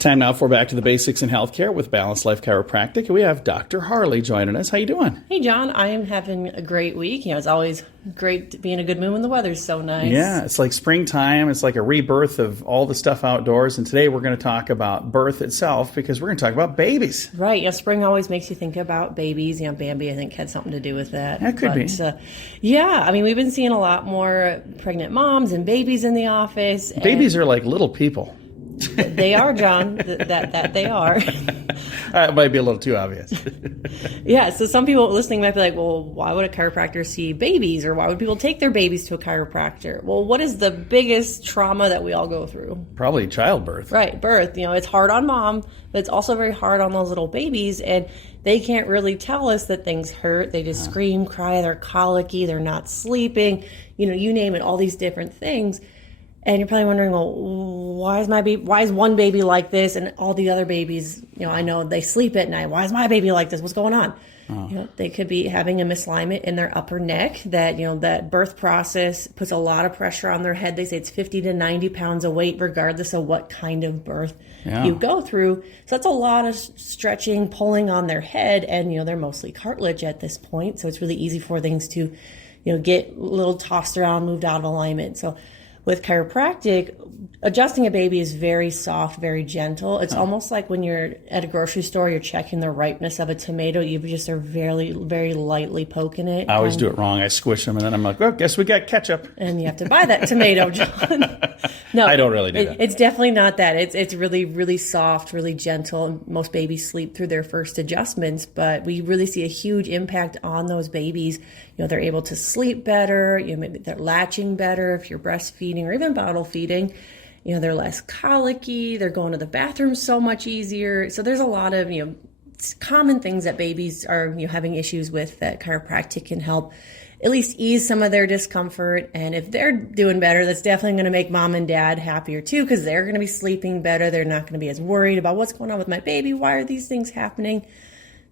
Time now for Back to the Basics in Healthcare with Balanced Life Chiropractic. And we have Dr. Harley joining us. How you doing? Hey, John. I am having a great week. It's always great to be in a good mood when the weather's so nice. Yeah, it's like springtime. It's like a rebirth of all the stuff outdoors. And today we're going to talk about birth itself because we're going to talk about babies. Right. Yeah, spring always makes you think about babies. Bambi, I think, had something to do with that. That could be. Yeah, we've been seeing a lot more pregnant moms and babies in the office. Babies are like little people. They are, John. That they are. That might be a little too obvious. Yeah, so some people listening might be like, well, why would a chiropractor see babies, or why would people take their babies to a chiropractor? Well, what is the biggest trauma that we all go through? Probably childbirth. Right, birth. It's hard on mom, but it's also very hard on those little babies, and they can't really tell us that things hurt. They just scream, cry, they're colicky, they're not sleeping, you name it, all these different things. And you're probably wondering, well, why is one baby like this and all the other babies, I know they sleep at night. Why is my baby like this? What's going on? They could be having a misalignment in their upper neck that, that birth process puts a lot of pressure on their head. They say it's 50 to 90 pounds of weight, regardless of what kind of birth you go through. So that's a lot of stretching, pulling on their head. And, they're mostly cartilage at this point. So it's really easy for things to, get a little tossed around, moved out of alignment. So with chiropractic, adjusting a baby is very soft, very gentle. It's almost like when you're at a grocery store, you're checking the ripeness of a tomato. You just are very, very lightly poking it. I always do it wrong. I squish them, and then I'm like, well, guess we got ketchup. And you have to buy that tomato, John. No, I don't really do that. It's definitely not that. It's really, really soft, really gentle. Most babies sleep through their first adjustments, but we really see a huge impact on those babies. They're able to sleep better. Maybe they're latching better if you're breastfeeding or even bottle feeding. They're less colicky. They're going to the bathroom so much easier. So there's a lot of, common things that babies are, having issues with that chiropractic can help at least ease some of their discomfort. And if they're doing better, that's definitely going to make mom and dad happier too, because they're going to be sleeping better. They're not going to be as worried about what's going on with my baby. Why are these things happening?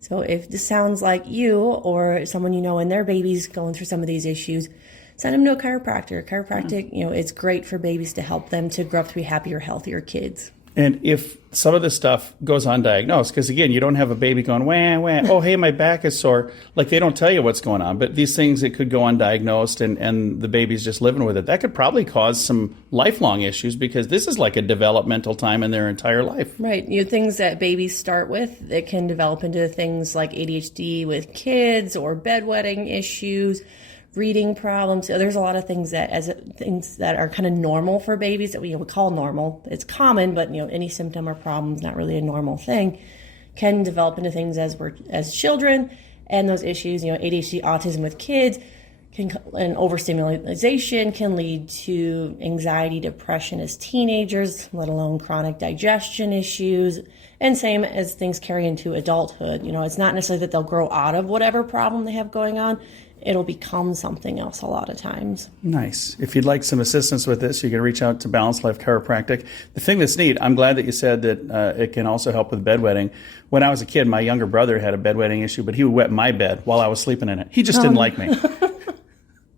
So if this sounds like you or someone and their baby's going through some of these issues, send them to a chiropractor. Chiropractic, it's great for babies to help them to grow up to be happier, healthier kids. And if some of this stuff goes undiagnosed, because again, you don't have a baby going, wah, wah, oh, hey, my back is sore. Like they don't tell you what's going on. But these things, it could go undiagnosed and the baby's just living with it. That could probably cause some lifelong issues because this is like a developmental time in their entire life. Right. Things that babies start with, it can develop into things like ADHD with kids or bedwetting issues, reading problems. So there's a lot of things that are kind of normal for babies that we would call normal. It's common, but any symptom or problem is not really a normal thing. Can develop into things as children, and those issues, ADHD, autism with kids, and overstimulation can lead to anxiety, depression as teenagers, let alone chronic digestion issues. And same as things carry into adulthood. It's not necessarily that they'll grow out of whatever problem they have going on. It'll become something else a lot of times. Nice. If you'd like some assistance with this, you can reach out to Balanced Life Chiropractic. The thing that's neat, I'm glad that you said that it can also help with bedwetting. When I was a kid, my younger brother had a bedwetting issue, but he would wet my bed while I was sleeping in it. He just didn't like me.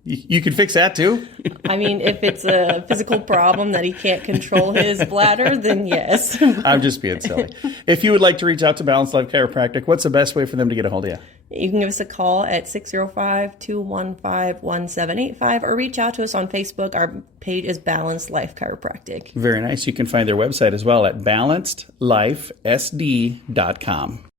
You can fix that too? If it's a physical problem that he can't control his bladder, then yes. I'm just being silly. If you would like to reach out to Balanced Life Chiropractic, what's the best way for them to get a hold of you? You can give us a call at 605-215-1785 or reach out to us on Facebook. Our page is Balanced Life Chiropractic. Very nice. You can find their website as well at BalancedLifeSD.com.